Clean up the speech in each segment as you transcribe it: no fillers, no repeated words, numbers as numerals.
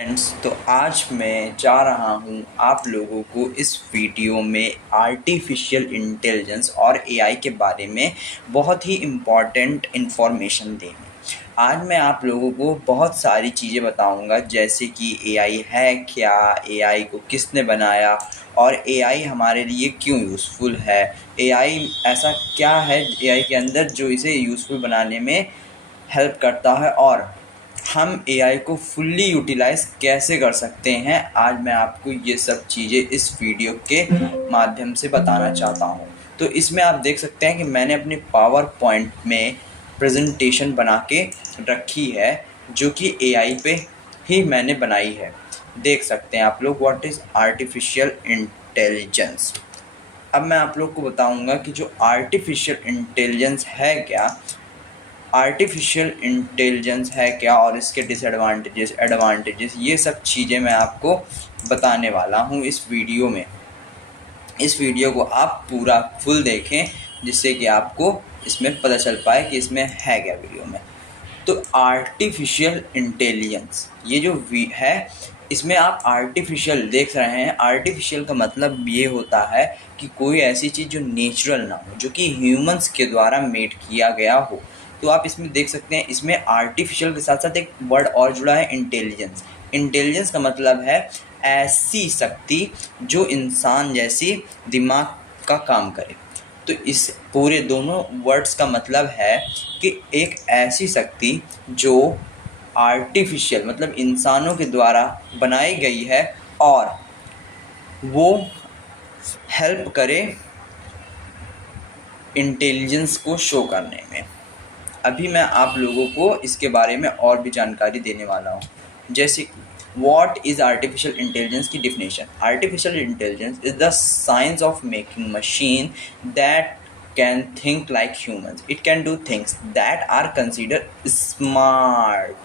Friends, तो आज मैं जा रहा हूँ आप लोगों को इस वीडियो में आर्टिफिशियल इंटेलिजेंस और एआई के बारे में बहुत ही इम्पॉर्टेंट इन्फॉर्मेशन देने। आज मैं आप लोगों को बहुत सारी चीज़ें बताऊंगा, जैसे कि एआई है क्या, एआई को किसने बनाया और एआई हमारे लिए क्यों यूज़फुल है। एआई ऐसा क्या है एआई के अंदर जो इसे यूज़फुल बनाने में हेल्प करता है और हम एआई को फुल्ली यूटिलाइज़ कैसे कर सकते हैं। आज मैं आपको ये सब चीज़ें इस वीडियो के माध्यम से बताना चाहता हूँ। तो इसमें आप देख सकते हैं कि मैंने अपनी पावर पॉइंट में प्रेजेंटेशन बना के रखी है, जो कि एआई पे ही मैंने बनाई है। देख सकते हैं आप लोग व्हाट इज़ आर्टिफिशियल इंटेलिजेंस। अब मैं आप लोग को बताऊंगा कि जो आर्टिफिशियल इंटेलिजेंस है क्या, आर्टिफिशियल इंटेलिजेंस है क्या और इसके डिसएडवांटेजेस, एडवांटेजेस, ये सब चीज़ें मैं आपको बताने वाला हूँ इस वीडियो में। इस वीडियो को आप पूरा फुल देखें, जिससे कि आपको इसमें पता चल पाए कि इसमें है क्या वीडियो में। तो आर्टिफिशियल इंटेलिजेंस ये जो है, इसमें आप आर्टिफिशियल देख रहे हैं। आर्टिफिशियल का मतलब ये होता है कि कोई ऐसी चीज़ जो नेचुरल ना हो, जो कि ह्यूमंस के द्वारा मेड किया गया हो। तो आप इसमें देख सकते हैं, इसमें आर्टिफिशियल के साथ साथ एक वर्ड और जुड़ा है, इंटेलिजेंस। इंटेलिजेंस का मतलब है ऐसी शक्ति जो इंसान जैसी दिमाग का काम करे। तो इस पूरे दोनों वर्ड्स का मतलब है कि एक ऐसी शक्ति जो आर्टिफिशियल मतलब इंसानों के द्वारा बनाई गई है और वो हेल्प करे इंटेलिजेंस को शो करने में। अभी मैं आप लोगों को इसके बारे में और भी जानकारी देने वाला हूँ। जैसे व्हाट इज़ आर्टिफिशियल इंटेलिजेंस की definition. Artificial intelligence is the science of making machine that can think like humans. It can do things that are consider smart.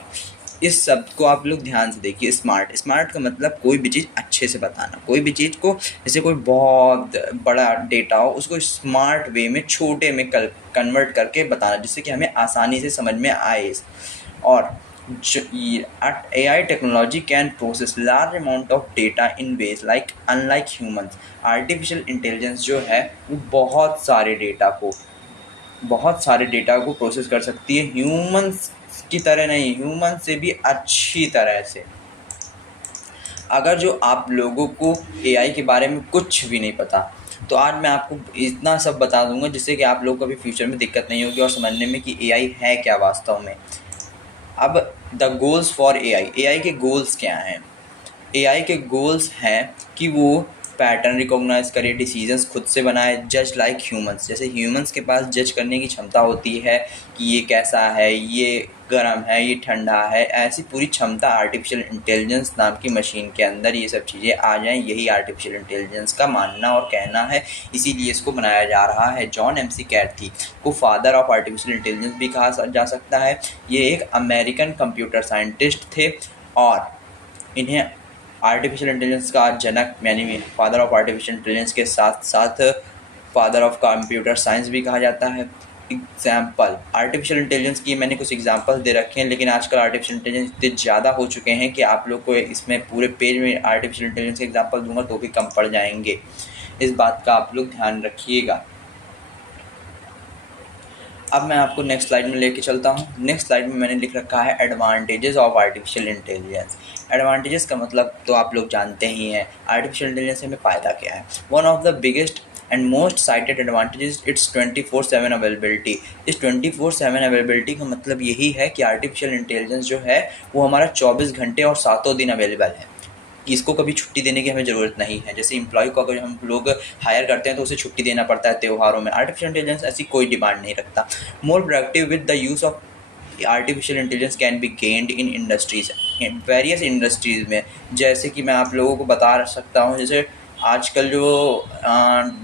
इस शब्द को आप लोग ध्यान से देखिए। स्मार्ट, स्मार्ट का मतलब कोई भी चीज़ अच्छे से बताना, कोई भी चीज़ को, जैसे कोई बहुत बड़ा डेटा हो उसको स्मार्ट वे में छोटे में कन्वर्ट करके बताना, जिससे कि हमें आसानी से समझ में आए। और AI technology can process large amount of data in ways like unlike humans। Artificial intelligence जो है वो बहुत सारे डेटा को प्रोसेस कर सकती है, ह्यूमंस की तरह नहीं, ह्यूमन से भी अच्छी तरह से। अगर जो आप लोगों को एआई के बारे में कुछ भी नहीं पता, तो आज मैं आपको इतना सब बता दूंगा जिससे कि आप लोग को भी फ्यूचर में दिक्कत नहीं होगी और समझने में कि एआई है क्या वास्तव में। अब द गोल्स फॉर एआई के गोल्स क्या हैं। एआई के गोल्स हैं कि वो पैटर्न रिकॉग्नाइज करे, डिसीजंस खुद से बनाए, जज लाइक ह्यूमंस। जैसे ह्यूमंस के पास जज करने की क्षमता होती है कि ये कैसा है, ये गर्म है, ये ठंडा है, ऐसी पूरी क्षमता आर्टिफिशियल इंटेलिजेंस नाम की मशीन के अंदर ये सब चीज़ें आ जाएं। यही आर्टिफिशियल इंटेलिजेंस का मानना और कहना है, इसीलिए इसको बनाया जा रहा है। जॉन एमसी कैर्थी को फादर ऑफ आर्टिफिशियल इंटेलिजेंस भी कहा जा सकता है। ये एक अमेरिकन कंप्यूटर साइंटिस्ट थे और इन्हें आर्टिफिशियल इंटेलिजेंस का जनक यानी फादर ऑफ आर्टिफिशियल इंटेलिजेंस के साथ साथ फादर ऑफ कंप्यूटर साइंस भी कहा जाता है। एग्जाम्पल आर्टिफिशियल इंटेलिजेंस की मैंने कुछ एग्जांपल दे रखे हैं, लेकिन आजकल आर्टिफिशियल इंटेलिजेंस इतने ज़्यादा हो चुके हैं कि आप लोग को इसमें पूरे पेज में आर्टिफिशियल इंटेलिजेंस के एग्जांपल दूंगा तो भी कम पड़ जाएंगे। इस बात का आप लोग ध्यान रखिएगा। अब मैं आपको नेक्स्ट स्लाइड में लेके चलता हूँ। नेक्स्ट स्लाइड में मैंने लिख रखा है advantages of artificial intelligence. Advantages का मतलब तो आप लोग जानते ही हैं। आर्टिफिशियल इंटेलिजेंस से हमें फ़ायदा क्या है। One of the biggest and most cited advantages it's 24/7 availability. इस 24/7 अवेलेबिलिटी का मतलब यही है कि आर्टिफिशियल इंटेलिजेंस जो है वो हमारा 24 घंटे और 7 दिन अवेलेबल है, कि इसको कभी छुट्टी देने की हमें ज़रूरत नहीं है। जैसे एम्प्लॉय को अगर हम लोग हायर करते हैं तो उसे छुट्टी देना पड़ता है त्योहारों में। आर्टिफिशियल इंटेलिजेंस ऐसी कोई डिमांड नहीं रखता। More productive with the use of artificial intelligence can be gained in industries, various industries में। जैसे कि मैं आप लोगों को बता सकता हूँ, जैसे आजकल जो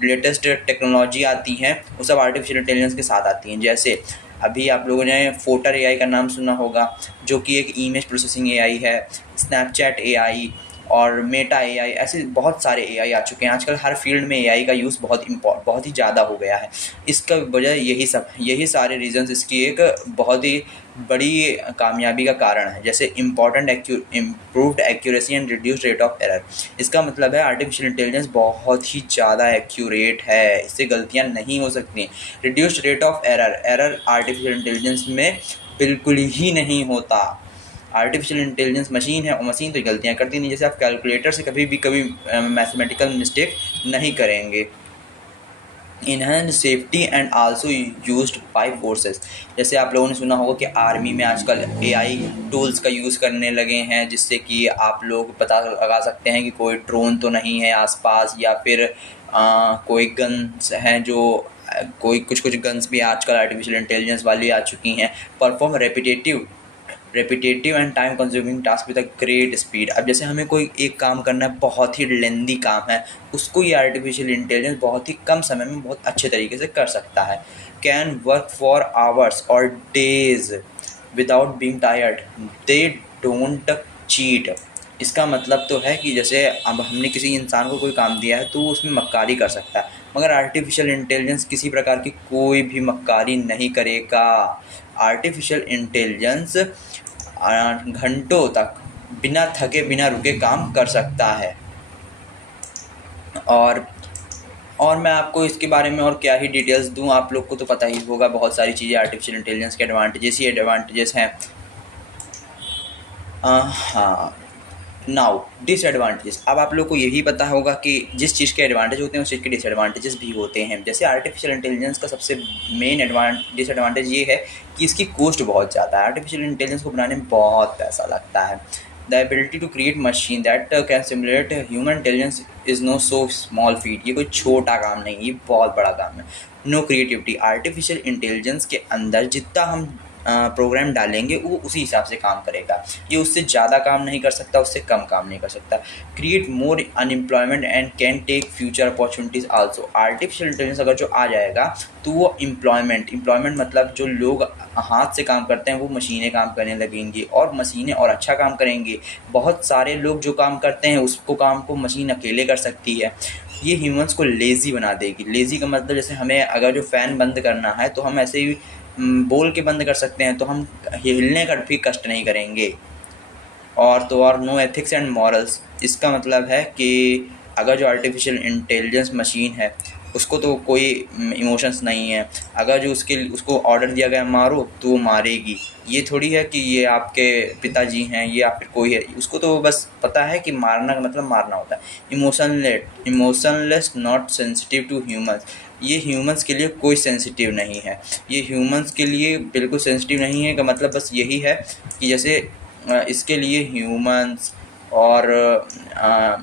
लेटेस्ट टेक्नोलॉजी आती हैं वो सब आर्टिफिशियल इंटेलिजेंस के साथ आती हैं। जैसे अभी आप लोगों ने फोटर एआई का नाम सुना होगा, जो कि एक इमेज प्रोसेसिंग एआई है। स्नैपचैट एआई और मेटा एआई, ऐसे बहुत सारे एआई आ चुके हैं। आजकल हर फील्ड में एआई का यूज़ बहुत ही ज़्यादा हो गया है। इसका वजह यही सारे रीजंस इसकी एक बहुत ही बड़ी कामयाबी का कारण है। जैसे improved accuracy and reduced rate of error. इसका मतलब है आर्टिफिशियल इंटेलिजेंस बहुत ही ज़्यादा एक्यूरेट है, इससे गलतियाँ नहीं हो सकती। Reduced rate of error artificial intelligence में बिल्कुल ही नहीं होता। आर्टिफिशियल इंटेलिजेंस मशीन है और मशीन तो गलतियाँ करती नहीं। जैसे आप कैलकुलेटर से कभी मैथमेटिकल मिस्टेक नहीं करेंगे। Enhance safety and also used by forces. जैसे आप लोगों ने सुना होगा कि आर्मी में आजकल एआई टूल्स का यूज़ करने लगे हैं, जिससे कि आप लोग पता लगा सकते हैं कि कोई ड्रोन तो नहीं है आसपास, या फिर कोई गन्स हैं जो कोई कुछ गन्स भी आजकल आर्टिफिशियल इंटेलिजेंस वाली आ चुकी हैं। Perform repetitive and time consuming task with a great speed. अब जैसे हमें कोई एक काम करना है, बहुत ही लेंदी काम है, उसको ये आर्टिफिशियल इंटेलिजेंस बहुत ही कम समय में बहुत अच्छे तरीके से कर सकता है। कैन वर्क फॉर आवर्स और days without being tired, they don't cheat. इसका मतलब तो है कि जैसे अब हमने किसी इंसान को कोई काम दिया है तो वो उसमें मक्कारी कर सकता है, मगर आर्टिफिशियल इंटेलिजेंस किसी प्रकार की कोई भी मक्कारी नहीं करेगा। आर्टिफिशियल इंटेलिजेंस घंटों तक बिना थके बिना रुके काम कर सकता है। और मैं आपको इसके बारे में और क्या ही डिटेल्स दूं, आप लोग को तो पता ही होगा बहुत सारी चीज़ें आर्टिफिशियल इंटेलिजेंस के एडवांटेजेस ही एडवांटेजेस हैं। हाँ, नाउ डिसएडवांटेजेस। अब आप लोग को यही पता होगा कि जिस चीज़ के एडवांटेज होते हैं उस चीज़ के डिसएडवांटेजेस भी होते हैं। जैसे आर्टिफिशियल इंटेलिजेंस का सबसे मेन डिसएडवांटेज ये है कि इसकी कॉस्ट बहुत ज़्यादा है। आर्टिफिशियल इंटेलिजेंस को बनाने में बहुत पैसा लगता है। The ability to create machine that can simulate human intelligence is no so small feat. ये कोई छोटा काम नहीं, ये बहुत बड़ा काम है। No creativity. आर्टिफिशियल इंटेलिजेंस के अंदर जितना हम प्रोग्राम डालेंगे वो उसी हिसाब से काम करेगा। ये उससे ज़्यादा काम नहीं कर सकता, उससे कम काम नहीं कर सकता। Create more unemployment and can take future opportunities also. Artificial intelligence अगर जो आ जाएगा तो वो एम्प्लॉयमेंट मतलब जो लोग हाथ से काम करते हैं वो मशीनें काम करने लगेंगी, और मशीनें और अच्छा काम करेंगी। बहुत सारे लोग जो काम करते हैं उसको काम को मशीन अकेले कर सकती है। ये ह्यूमंस को लेज़ी बना देगी। लेज़ी का मतलब जैसे हमें अगर जो फ़ैन बंद करना है तो हम ऐसे ही बोल के बंद कर सकते हैं, तो हम हिलने का भी कष्ट नहीं करेंगे। और तो और नो एथिक्स एंड मॉरल्स। इसका मतलब है कि अगर जो आर्टिफिशियल इंटेलिजेंस मशीन है उसको तो कोई इमोशंस नहीं है। अगर जो उसको ऑर्डर दिया गया मारो तो वो मारेगी। ये थोड़ी है कि ये आपके पिताजी हैं या फिर कोई है, उसको तो बस पता है कि मारना का मतलब मारना होता है। Emotionless not sensitive to humans. ये ह्यूमंस के लिए कोई सेंसिटिव नहीं है। ये ह्यूमंस के लिए बिल्कुल सेंसिटिव नहीं है का मतलब बस यही है कि जैसे इसके लिए ह्यूमंस और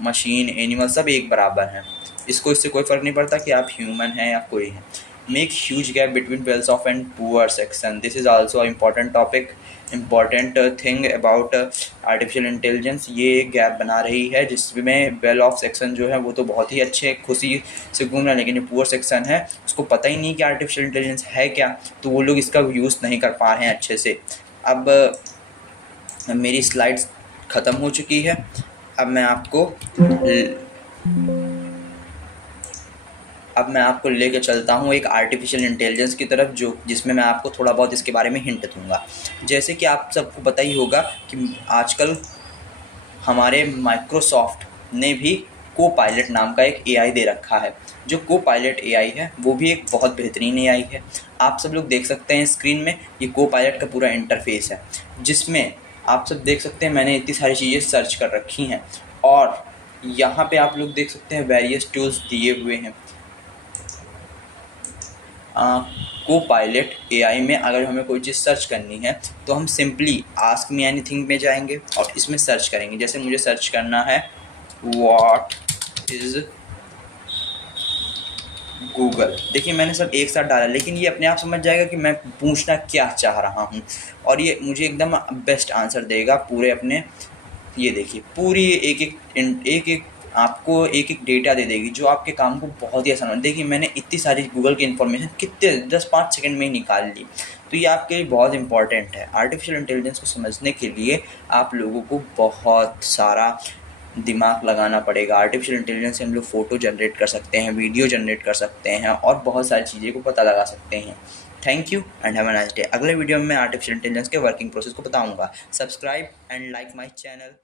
मशीन एनिमल सब एक बराबर हैं। इसको इससे कोई फ़र्क नहीं पड़ता कि आप ह्यूमन हैं या कोई है। Make huge gap between wells of and poor section. This is also important topic, important thing about artificial intelligence. ये एक गैप बना रही है जिसमें वेल ऑफ सेक्शन जो है वो तो बहुत ही अच्छे खुशी से घूम रहे हैं, लेकिन जो पुअर सेक्शन है उसको पता ही नहीं कि आर्टिफिशियल इंटेलिजेंस है क्या, तो वो लोग इसका यूज़ नहीं कर पा रहे हैं अच्छे से। अब मेरी स्लाइड्स ख़त्म हो चुकी है। अब मैं आपको लेके चलता हूँ एक आर्टिफिशियल इंटेलिजेंस की तरफ जिसमें मैं आपको थोड़ा बहुत इसके बारे में हिंट दूंगा। जैसे कि आप सबको पता ही होगा कि आजकल हमारे माइक्रोसॉफ्ट ने भी कोपायलट नाम का एक एआई दे रखा है। जो कोपायलट एआई है वो भी एक बहुत बेहतरीन एआई है। आप सब लोग देख सकते हैं स्क्रीन में, ये कोपायलट का पूरा इंटरफेस है, जिसमें आप सब देख सकते हैं मैंने इतनी सारी चीज़ें सर्च कर रखी हैं, और यहाँ पे आप लोग देख सकते हैं वेरियस टूल्स दिए हुए हैं। कोपायलट एआई में अगर हमें कोई चीज़ सर्च करनी है तो हम सिंपली आस्क मी एनीथिंग में जाएंगे और इसमें सर्च करेंगे। जैसे मुझे सर्च करना है व्हाट इज़ गूगल। देखिए मैंने सब एक साथ डाला, लेकिन ये अपने आप समझ जाएगा कि मैं पूछना क्या चाह रहा हूँ, और ये मुझे एकदम बेस्ट आंसर देगा पूरे अपने। ये देखिए पूरी एक आपको एक डेटा दे देगी जो आपके काम को बहुत ही आसान। देखिए मैंने इतनी सारी गूगल की इन्फॉर्मेशन कितने 10-5 सेकंड में ही निकाल ली। तो ये आपके लिए बहुत इंपॉर्टेंट है। आर्टिफिशियल इंटेलिजेंस को समझने के लिए आप लोगों को बहुत सारा दिमाग लगाना पड़ेगा। आर्टिफिशियल इंटेलिजेंस से हम लोग फ़ोटो जनरेट कर सकते हैं, वीडियो जनरेट कर सकते हैं और बहुत सारी चीज़ें को पता लगा सकते हैं। Thank you and have a nice day. अगले वीडियो में मैं आर्टिफिशियल इंटेलिजेंस के वर्किंग प्रोसेस को बताऊंगा। Subscribe and like my channel.